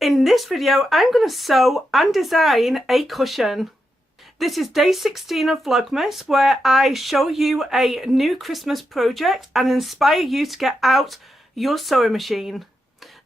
In this video, I'm going to sew and design a cushion. This is day 16 of Vlogmas, where I show you a new Christmas project and inspire you to get out your sewing machine.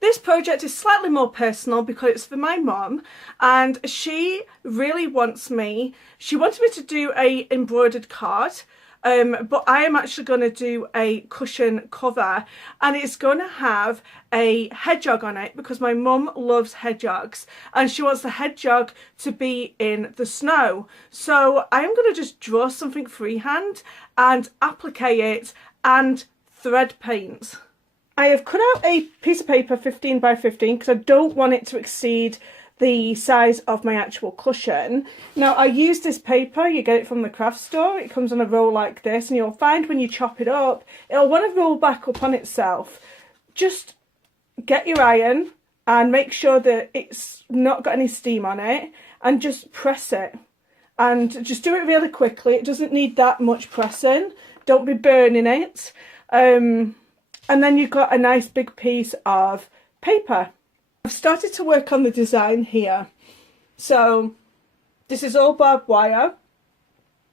This project is slightly more personal because it's for my mum, and she really wants me, she wanted me to do a embroidered card, but I am actually going to do a cushion cover, and it's going to have a hedgehog on it because my mum loves hedgehogs and she wants the hedgehog to be in the snow. So I'm going to just draw something freehand and applique it and thread paint. I have cut out a piece of paper 15 by 15 because I don't want it to exceed the size of my actual cushion. Now I use this paper, you get it from the craft store, it comes on a roll like this, and you'll find when you chop it up, it'll want to roll back up on itself. Just get your iron and make sure that it's not got any steam on it, and just press it. And just do it really quickly, it doesn't need that much pressing, don't be burning it. And then you've got a nice big piece of paper. I've started to work on the design here. So this is all barbed wire.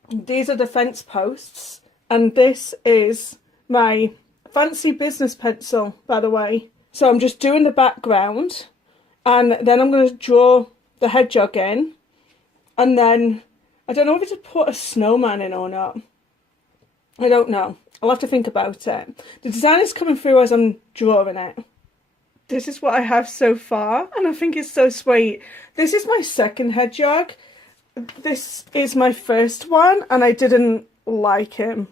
These are the fence posts. And this is my fancy business pencil, by the way. So I'm just doing the background. And then I'm going to draw the hedgehog in. And then, I don't know whether to put a snowman in or not. I don't know. I'll have to think about it. The design is coming through as I'm drawing it. This is what I have so far, and I think it's so sweet. This is my second hedgehog. This is my first one, and I didn't like him.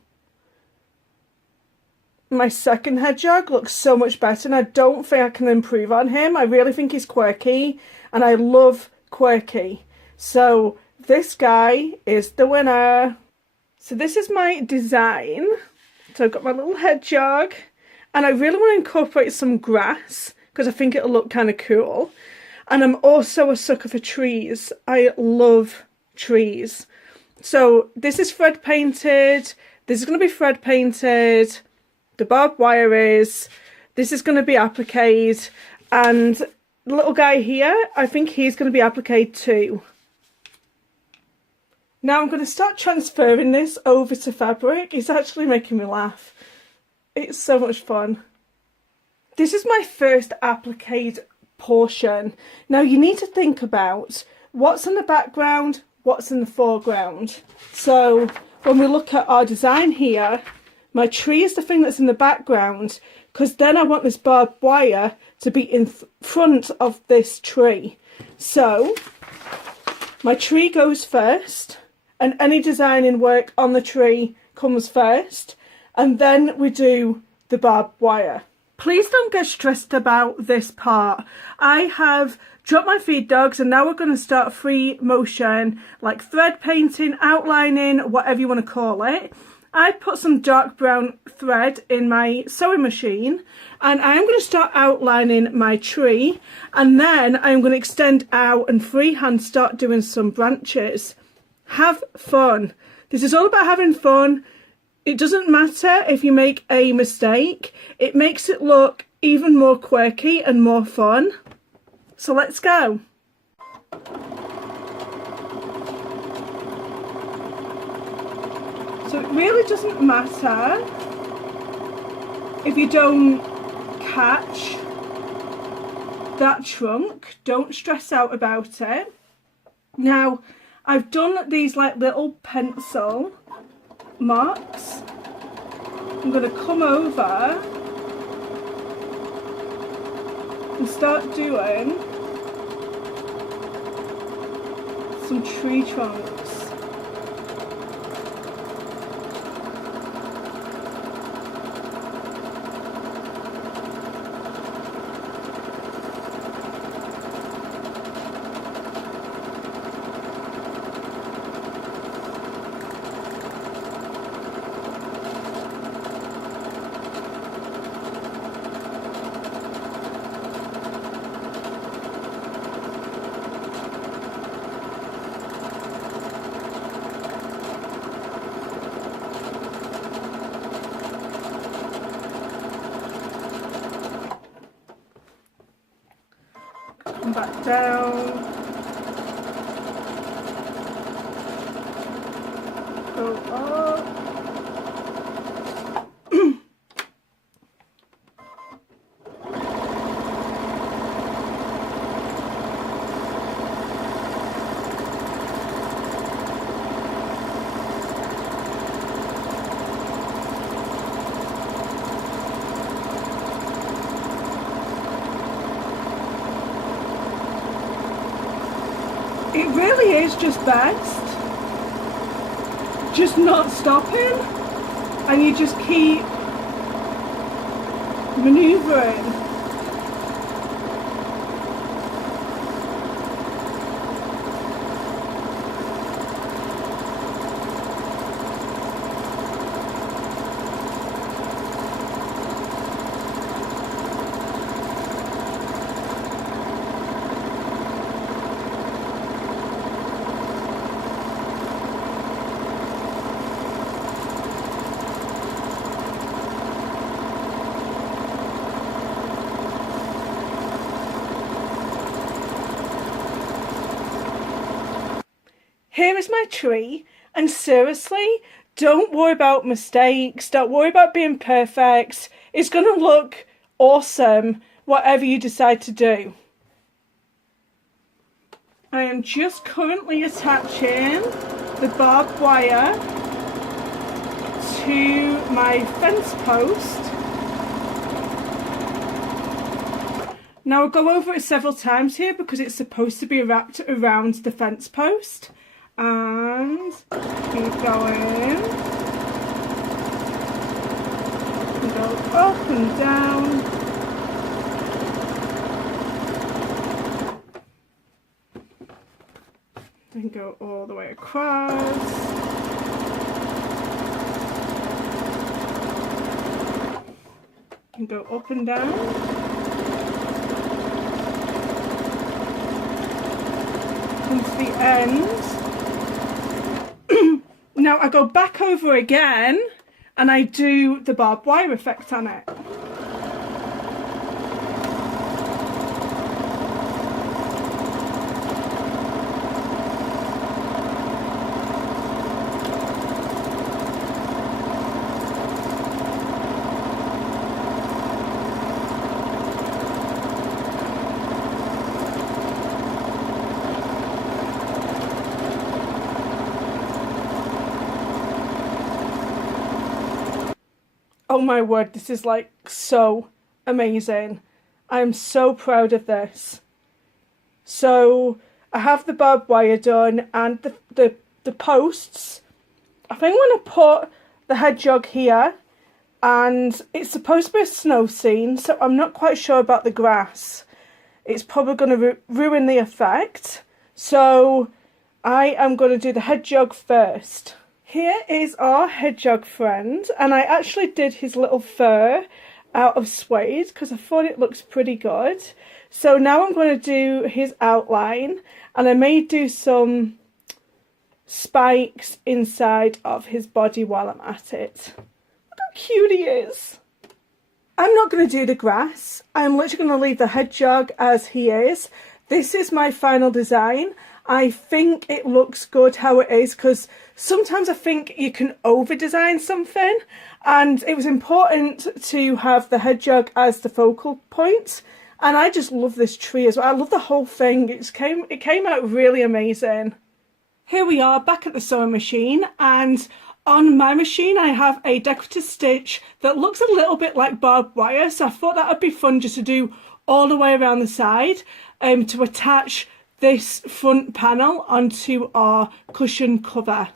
My second hedgehog looks so much better, and I don't think I can improve on him. I really think he's quirky, and I love quirky. So this guy is the winner. So this is my design. So I've got my little hedgehog, and I really want to incorporate some grass because I think it'll look kind of cool. And I'm also a sucker for trees. I love trees. So this is thread painted. This is going to be thread painted. The barbed wire is. This is going to be appliqued. And the little guy here, I think he's going to be appliqued too. Now I'm going to start transferring this over to fabric. It's actually making me laugh. It's so much fun. This is my first appliqued portion. Now you need to think about what's in the background, what's in the foreground. So when we look at our design here, my tree is the thing that's in the background, because then I want this barbed wire to be in front of this tree. So my tree goes first, and any designing work on the tree comes first, and then we do the barbed wire. Please don't get stressed about this part. I have dropped my feed dogs, and now we're going to start free motion, like thread painting, outlining, whatever you want to call it. I put some dark brown thread in my sewing machine, and I'm going to start outlining my tree, and then I'm going to extend out and freehand start doing some branches. Have fun. This is all about having fun. It doesn't matter if you make a mistake. It makes it look even more quirky and more fun. So let's go. So it really doesn't matter if you don't catch that trunk. Don't stress out about it. Now, I've done these like little pencil marks. I'm going to come over and start doing some tree trunks. Come back down. Go up. It really is just best just not stopping, and you just keep maneuvering. Here is my tree, and seriously, don't worry about mistakes, don't worry about being perfect. It's going to look awesome, whatever you decide to do. I am just currently attaching the barbed wire to my fence post. Now I'll go over it several times here because it's supposed to be wrapped around the fence post. And keep going. And go up and down. Then go all the way across. And go up and down. Come to the end. Now I go back over again and I do the barbed wire effect on it. Oh my word, this is like so amazing. I'm so proud of this. So I have the barbed wire done and the posts. I think I'm going to put the hedgehog here, and it's supposed to be a snow scene, so I'm not quite sure about the grass. It's probably going to ruin the effect. So I am going to do the hedgehog first. Here is our hedgehog friend, and I actually did his little fur out of suede because I thought it looks pretty good. So now I'm going to do his outline, and I may do some spikes inside of his body while I'm at it. Look how cute he is. I'm not going to do the grass. I'm literally going to leave the hedgehog as he is. This is my final design. I think it looks good how it is because sometimes I think you can over design something, and it was important to have the hedgehog as the focal point. And I just love this tree as well. I love the whole thing. It came out really amazing. Here we are back at the sewing machine, and on my machine I have a decorative stitch that looks a little bit like barbed wire, so I thought that would be fun just to do all the way around the side to attach this front panel onto our cushion cover.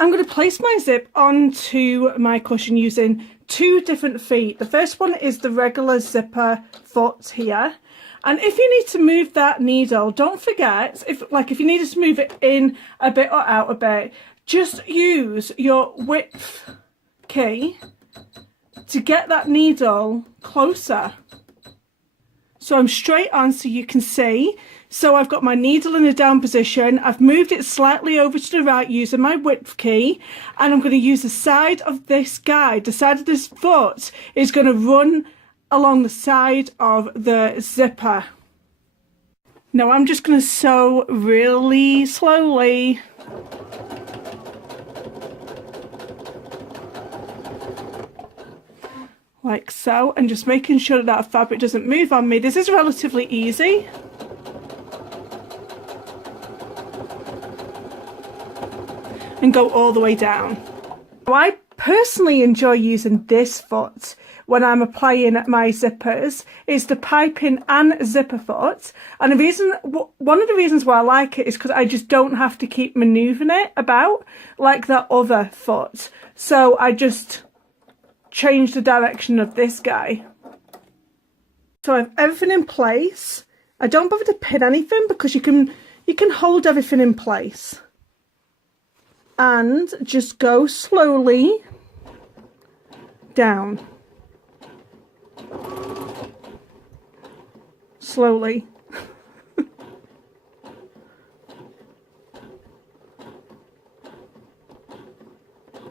I'm going to place my zip onto my cushion using two different feet. The first one is the regular zipper foot here. And if you need to move that needle, don't forget, if you needed to move it in a bit or out a bit, just use your width key to get that needle closer. So I'm straight on so you can see. So I've got my needle in a down position. I've moved it slightly over to the right using my width key. And I'm going to use the side of this guide. The side of this foot is going to run along the side of the zipper. Now I'm just going to sew really slowly. Like so, and just making sure that that fabric doesn't move on me. This is relatively easy. And go all the way down. Now, I personally enjoy using this foot when I'm applying my zippers. It's the piping and zipper foot, and the reason, one of the reasons why I like it is because I just don't have to keep manoeuvring it about like that other foot. So I just change the direction of this guy. So I have everything in place. I don't bother to pin anything because you can hold everything in place. And just go slowly down. Slowly.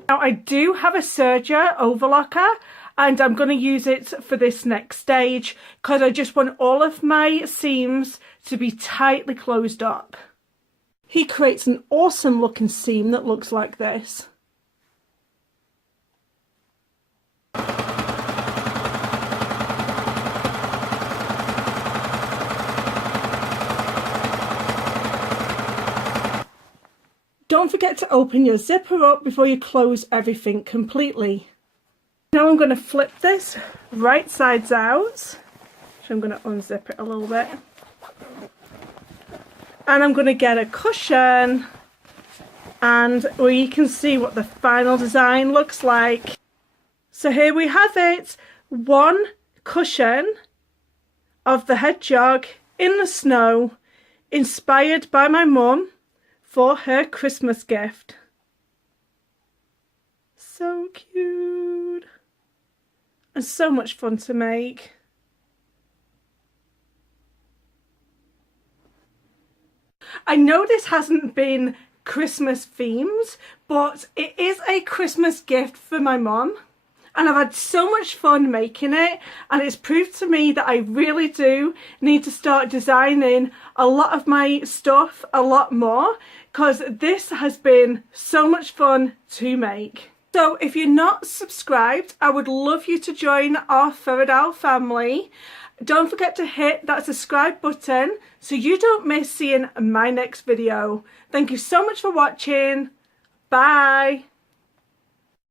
Now I do have a serger overlocker and I'm going to use it for this next stage because I just want all of my seams to be tightly closed up. He creates an awesome looking seam that looks like this. Don't forget to open your zipper up before you close everything completely. Now I'm going to flip this right sides out. So I'm going to unzip it a little bit. And I'm going to get a cushion and we can see what the final design looks like. So here we have it, one cushion of the hedgehog in the snow, inspired by my mum for her Christmas gift. So cute and so much fun to make. I know this hasn't been Christmas themed, but it is a Christmas gift for my mum. And I've had so much fun making it, and it's proved to me that I really do need to start designing a lot of my stuff a lot more, because this has been so much fun to make. So if you're not subscribed, I would love you to join our Feridal family. Don't forget to hit that subscribe button so you don't miss seeing my next video. Thank you so much for watching. Bye.